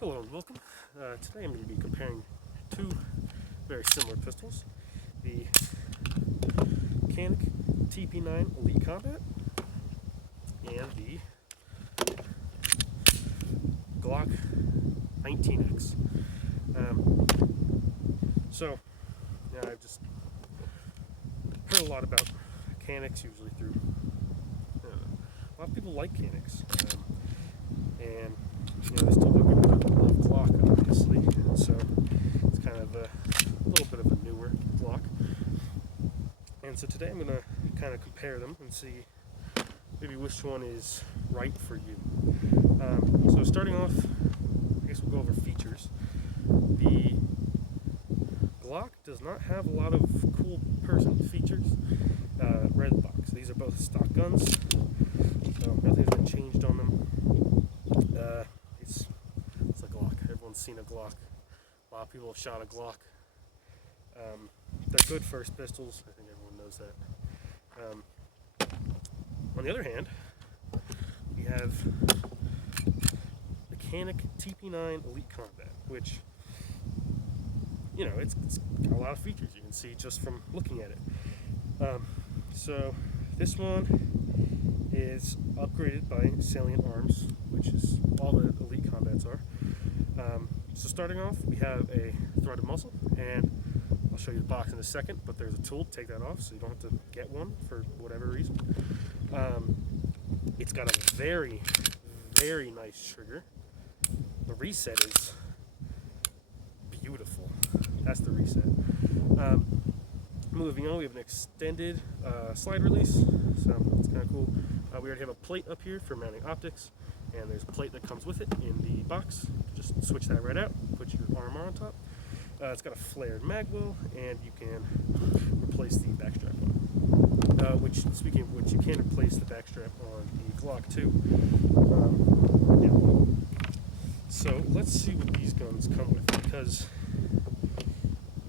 Hello and welcome. Today I'm going to be comparing two very similar pistols, the Canick Tp9 Elite Combat and the Glock 19X. I've just heard a lot about Canicks, usually through a lot of people like Canicks, and I still love Glock, obviously, and so it's kind of a little bit of a newer Glock. And so today I'm going to kind of compare them and see maybe which one is right for you. So starting off, I guess we'll go over features. The Glock does not have a lot of cool person features right in the box. These are both stock guns, so nothing's been changed on them. It's a Glock. Everyone's seen a Glock. A lot of people have shot a Glock. They're good first pistols. I think everyone knows that. On the other hand, we have the Canick Tp9 Elite Combat, which, it's got a lot of features you can see just from looking at it. So this one is upgraded by Salient Arms, which is all the Elite Combats are. So starting off, we have a threaded muzzle, and I'll show you the box in a second, but there's a tool to take that off, so you don't have to get one for whatever reason. It's got a very, very nice trigger. The reset is beautiful. That's the reset. Moving on, we have an extended slide release, so it's kind of cool. We already have a plate up here for mounting optics, and there's a plate that comes with it in the box. Just switch that right out, put your armor on top. It's got a flared mag well, and you can replace the backstrap on. Speaking of which, you can replace the backstrap on the Glock too. So let's see what these guns come with, because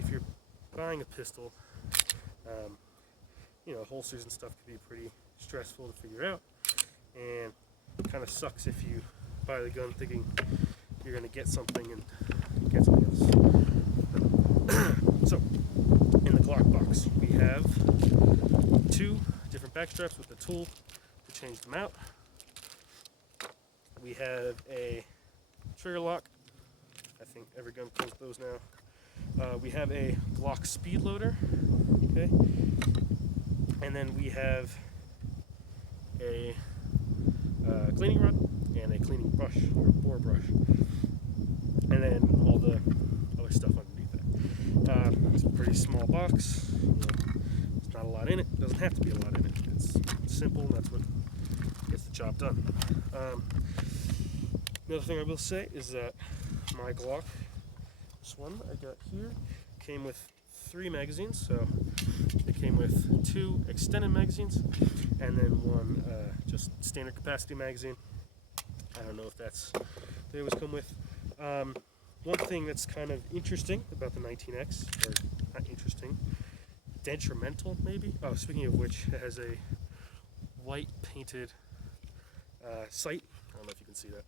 if you're buying a pistol, holsters and stuff can be pretty stressful to figure out, and it kind of sucks if you buy the gun thinking you're going to get something and get something else. So, in the Glock box, we have two different backstraps with the tool to change them out. We have a trigger lock. I think every gun comes with those now. We have a Glock speed loader. Okay. And then we have a cleaning rod and a cleaning brush, or bore brush, and then all the other stuff underneath that. It's a pretty small box. There's not a lot in it. Doesn't have to be a lot in it. It's simple, and that's what gets the job done. Another thing I will say is that my Glock, this one I got here, came with 3 magazines. So it came with 2 extended magazines, and then one just standard capacity magazine. I don't know if that's what they always come with. One thing that's kind of interesting about the 19X, or not interesting, detrimental maybe. Oh, speaking of which, it has a white painted sight. I don't know if you can see that,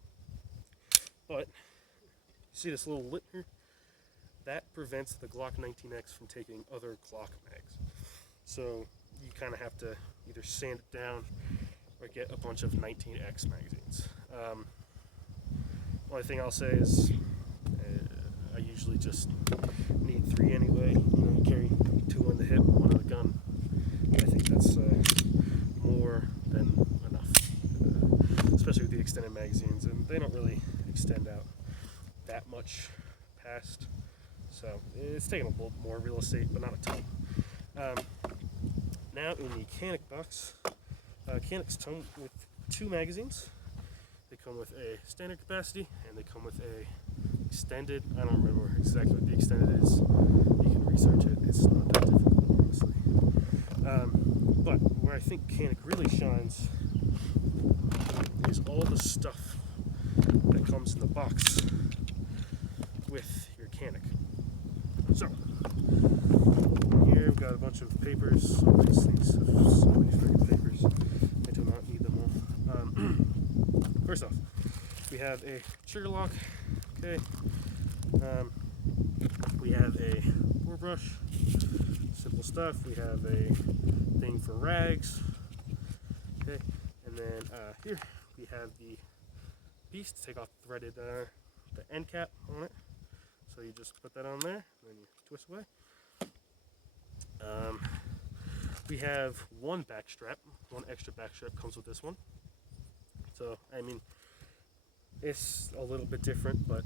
but you see this little lip here? That prevents the Glock 19X from taking other Glock mags. So you kind of have to either sand it down or get a bunch of 19X magazines. Only thing I'll say is I usually just need 3 anyway. Carry 2 on the hip, 1 on the gun. I think that's more than enough, especially with the extended magazines, and they don't really extend out that much past. So it's taking a little more real estate, but not a ton. Now in the Canick box, Canicks come with 2 magazines. They come with a standard capacity, and they come with a extended. I don't remember exactly what the extended is. You can research it. It's not that difficult, honestly. But where I think Canick really shines is all the stuff that comes in the box with your Canick. So, here we've got a bunch of papers. These things have so many freaking papers. I do not need them all. First off, we have a trigger lock. Okay. We have a bore brush, simple stuff. We have a thing for rags. Okay, and then here we have the piece to take off the threaded the end cap on it. So you just put that on there, and then you twist away. We have one back strap, one extra back strap comes with this one. So I mean, it's a little bit different, but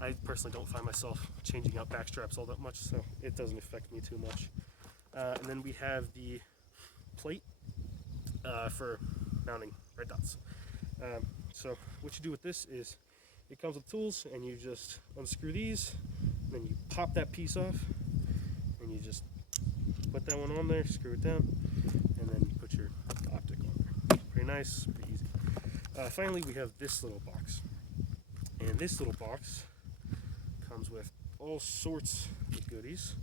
I personally don't find myself changing out back straps all that much, so it doesn't affect me too much. And then we have the plate for mounting red dots. So what you do with this is it comes with tools, and you just unscrew these, and then you pop that piece off, and you just put that one on there, screw it down, and then you put your optic on there. Pretty nice, pretty easy. Finally, we have this little box, and this little box comes with all sorts of goodies.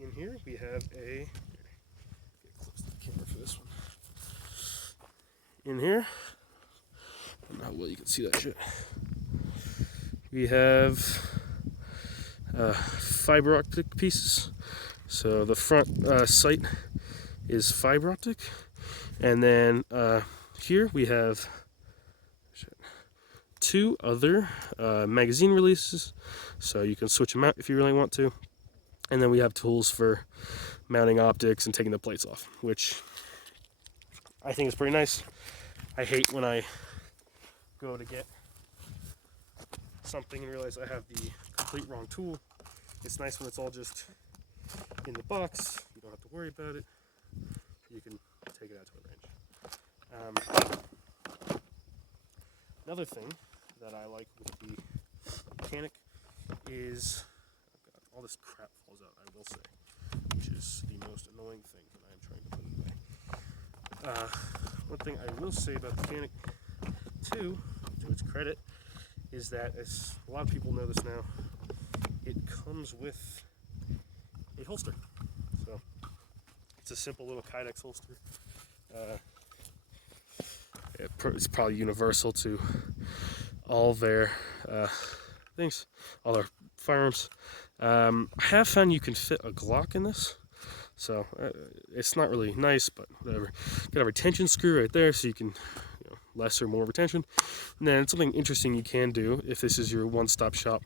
In here we have a, get close to the camera for this one. In here, I don't know how well you can see that shit. We have fiber optic pieces. So the front sight is fiber optic, and then here we have two other magazine releases, so you can switch them out if you really want to. And then we have tools for mounting optics and taking the plates off, which I think is pretty nice. I hate when I go to get something and realize I have the complete wrong tool. It's nice when it's all just in the box. You don't have to worry about it. You can take it out to a range. Another thing that I like with the Canick is, oh God, all this crap falls out, I will say, which is the most annoying thing, and I am trying to put it away. One thing I will say about the Canick, too, to its credit, is that, as a lot of people know this now, it comes with a holster. So it's a simple little Kydex holster. It's probably universal to all their things, all their firearms. I have found you can fit a Glock in this, so it's not really nice, but whatever. Got a retention screw right there, so you can, less or more retention. And then something interesting you can do if this is your one-stop shop.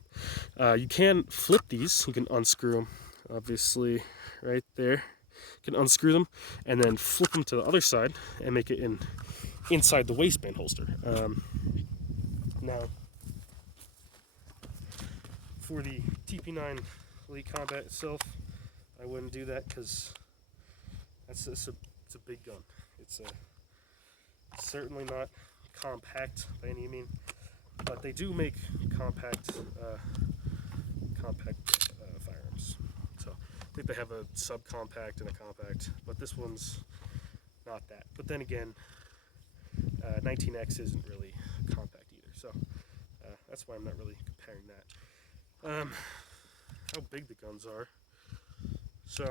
You can flip these. You can unscrew them, obviously, right there. You can unscrew them and then flip them to the other side and make it inside the waistband holster. Now, for the Tp9 Elite Combat itself, I wouldn't do that because it's a big gun. It's certainly not compact by any means, but they do make compact firearms. So I think they have a subcompact and a compact, but this one's not that. But then again, 19X isn't really compact either, so that's why I'm not really comparing that. How big the guns are. So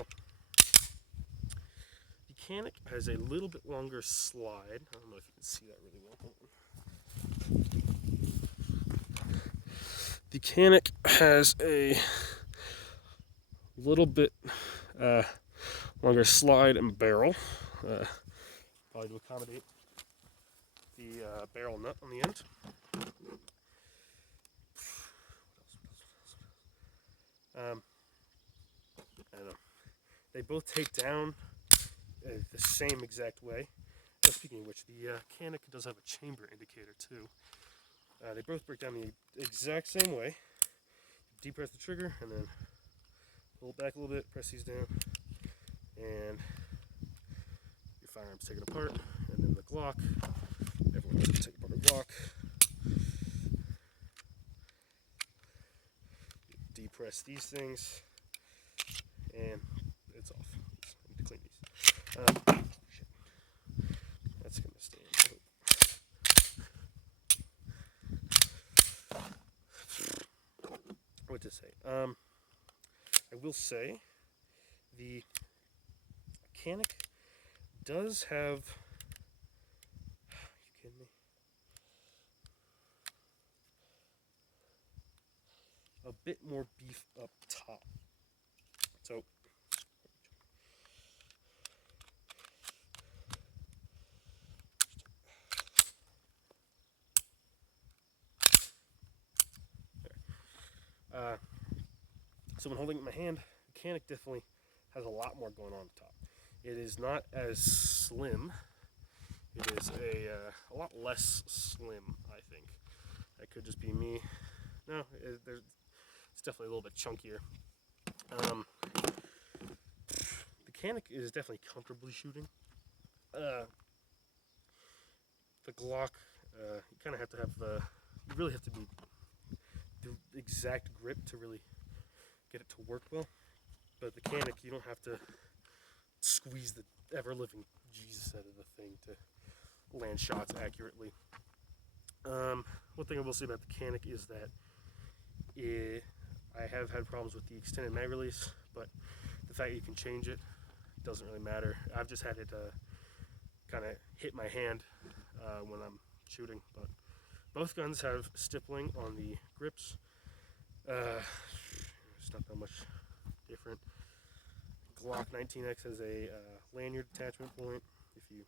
the Canick has a little bit longer slide. I don't know if you can see that really well. The Canick has a little bit longer slide and barrel, probably to accommodate the barrel nut on the end. I don't know. They both take down the same exact way. Speaking of which, the Canick does have a chamber indicator too. They both break down the exact same way. Depress the trigger and then pull it back a little bit, press these down, and your firearm's taken apart. And then the Glock, everyone knows to take apart a Glock. Depress these things, and it's off. I need to clean these. Shit. That's gonna stay in. What to say? I will say the Canick does have. Are you kidding me? a bit more beef up top. So so when holding it in my hand, the Canick definitely has a lot more going on at the top. It is not as slim. It is a lot less slim, I think. That could just be me. No, it's definitely a little bit chunkier. The Canick is definitely comfortably shooting. The Glock, you kind of have to have you really have to be the exact grip to really get it to work well. But the Canick, you don't have to squeeze the ever-living Jesus out of the thing to land shots accurately. One thing I will say about the Canick is that I have had problems with the extended mag release, but the fact that you can change it doesn't really matter. I've just had it kind of hit my hand when I'm shooting, but both guns have stippling on the grips. It's not that much different. Glock 19X has a lanyard attachment point if you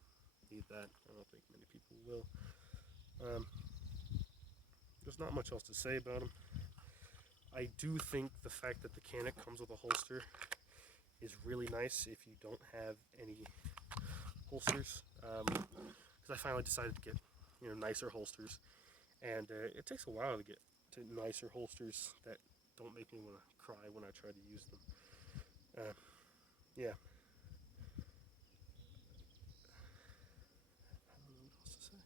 need that. I don't think many people will. There's not much else to say about them. I do think the fact that the Canick comes with a holster is really nice if you don't have any holsters. Because I finally decided to get nicer holsters, and it takes a while to get to nicer holsters that don't make me want to cry when I try to use them. Yeah. I don't know what else to say.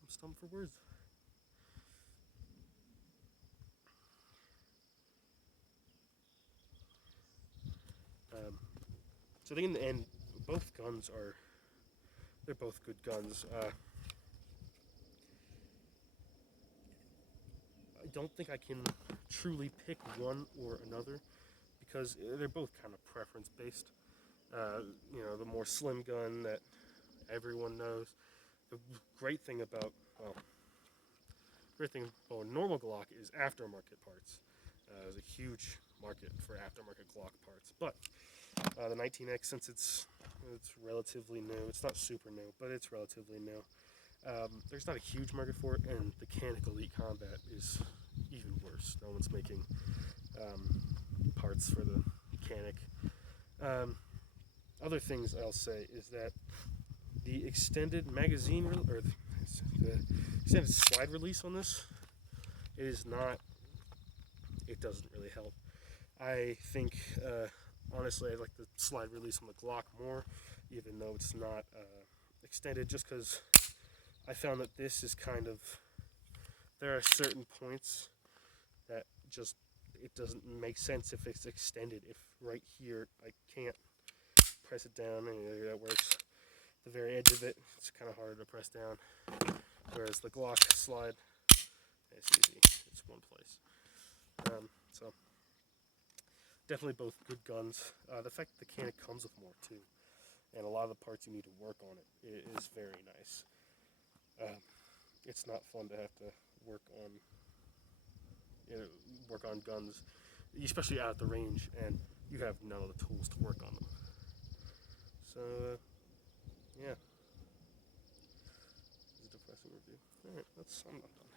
I'm stumped for words. So I think in the end, both guns they're both good guns. I don't think I can truly pick one or another because they're both kind of preference based. The more slim gun that everyone knows. The great thing about a normal Glock is aftermarket parts. There's a huge market for aftermarket Glock parts, but the 19X, since it's relatively new, it's not super new, but it's relatively new. There's not a huge market for it, and the Canick Elite Combat is even worse. No one's making parts for the Canick. Other things I'll say is that the extended magazine or the extended slide release on this it doesn't really help. I think honestly I like the slide release on the Glock more, even though it's not extended, just because I found that this is there are certain points that just it doesn't make sense if it's extended. If right here I can't press it down, and that works. The very edge of it's kind of harder to press down, whereas the Glock slide, it's easy. It's one place. So definitely both good guns. The fact that the Canick comes with more too, and a lot of the parts you need to work on it is very nice. It's not fun to have to work on guns, especially out at the range, and you have none of the tools to work on them. So yeah, it's a depressing review. All right, I'm not done.